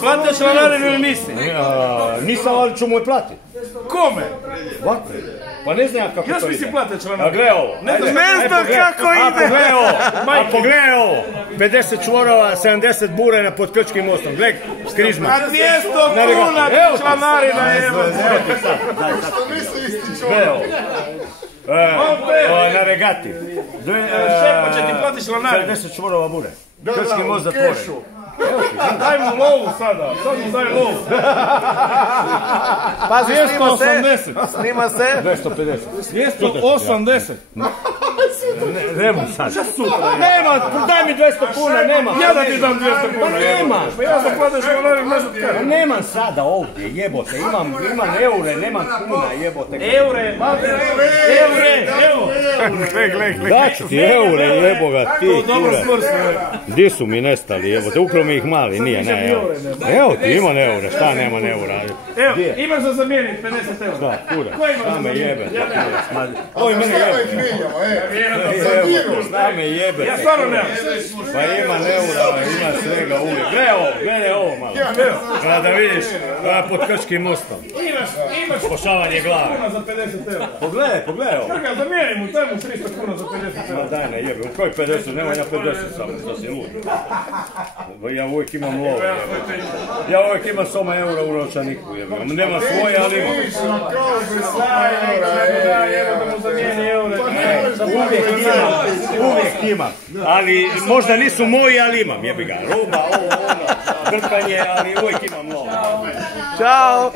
Plate članarinu ili nisi? Nisam, ali ću mu je platiti. Kome? Ovako? Pa ne znam kako to ide. Još mi si plate članarinu. A gle ovo. Ne znam kako ide. A pogledaj ovo. 50 čvorova, 70 burena pod Krčkim mostom. Gle, Križman. A 200 kuna članarina je. Gle ovo. Na regati. Šepa će ti plati članarinu. 70 čvorova bure. Krčki most zatvoren. Daj mu lovu sada, sad mu daj lovu. Pazi, 280. snima se. 250. 280. Nema sad. Nema, daj mi 200 kuna, nema. Ja da ti dam 200 kuna. Pa nema. Pa ja sam plate članarinu, ne znam kada. Nemam sada ovdje, jebote, imam eure, nemam kuna, jebote. Eure, evo. Daću ti eure, jeboga, ti Dobro kure. smrsno. Di su mi nestali, jebote, ukrao mi ih mali, nije, ne, evo. Evo ti, imam eure, šta nema eura? Evo, imaš za zamijeniti 50 eura. Da, kure, Ko ima šta me za jebe, zamijeniti? Ovo mene jebe. Šta me jebe. Ja stvarno nemam. Pa ima eura, ima svega uvijek. Gledaj ovo malo. Da vidiš, pod Krčkim mostom. Imaš Pošavanje glave. kuna za 50 eura. Pogledaj ovo. Čekaj, zamijeni mu, daj mu 300 kuna za 50 eura. Ma daj ne jebe, u koji 50, nema ja 50 samo, što si lud. Ja uvijek imam lovu, ja uvijek imam soma eura u novčaniku, jebe. Nema svoje, ali imam. Uvijek imam, ali možda nisu moji, ali imam, jebi ga. Ruba, ovo, grkanje, ali uvijek imam lovu. Ćao.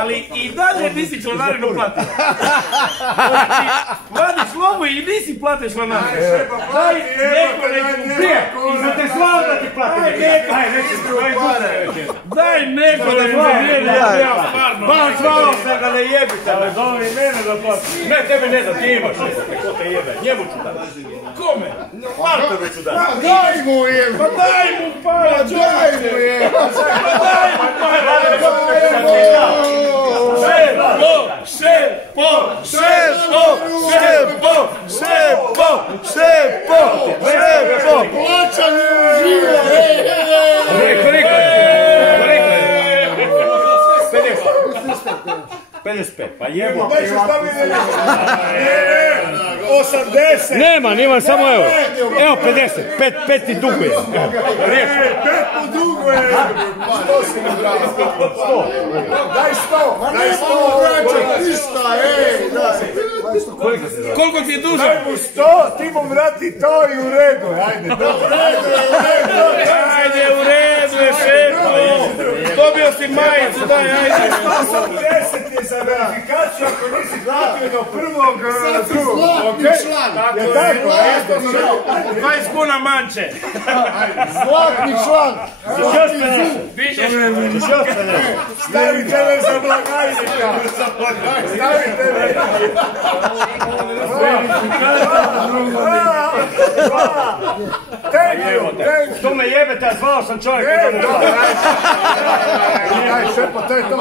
Ali i dalje nisi članarinu platio. Vadiš lovu i nisi platio članarinu. Daj neko nekom prije. I za te slavo da ti platim. Daj neko nekom ja stvarno. Ba, zvao se da ne jebite, ali dovi mene da platim. Ne, tebe ne da, ti imaš nešto, ko te jebe. Njemu ću dati. Kome? Martovi ću dati. Daj mu je! Pa daj mu para, Daj mu je! pa daj mu para. Plaćanje uživo! Koliko je? 55, pa jebo. Daj se stavi na 80! Nemam samo evo. Evo 50, 5 ti duguje. Riješio. 5 mu duguje! 100 si mi bravo. 100! Daj 100! Daj 100! Vraća ništa, ej! Koliko ti je dužan? Daj mu 100, ti mu vrati to i u redu, ajde. Ajde, u redu je šepo. Dobio si majicu, daj, ajde. 180 je za verifikaciju ako nisi platio do prvog drugog, okej? Tako je, tako, 20 kuna manče. zlatni član! Vidiš? Stavite me za blagajnika! Stavite me! Thank you! To me jebete, a zvao sam čovjeka da ne platim. Aj, šepa, to je to.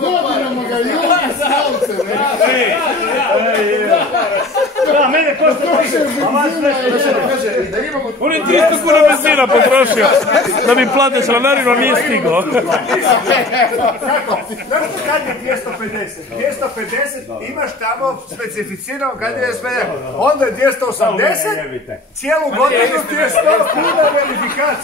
Godinama ga ljudi stavce, ne? Da, mene košta On je 300 kuna benzina potrošio da mi plate članarinu, nije stigao. Kako? Znaš kad je 250? 250 imaš tamo specificirano kad je SPD. Onda je 280, cijelu godinu ti je 100 kuna verifikacija.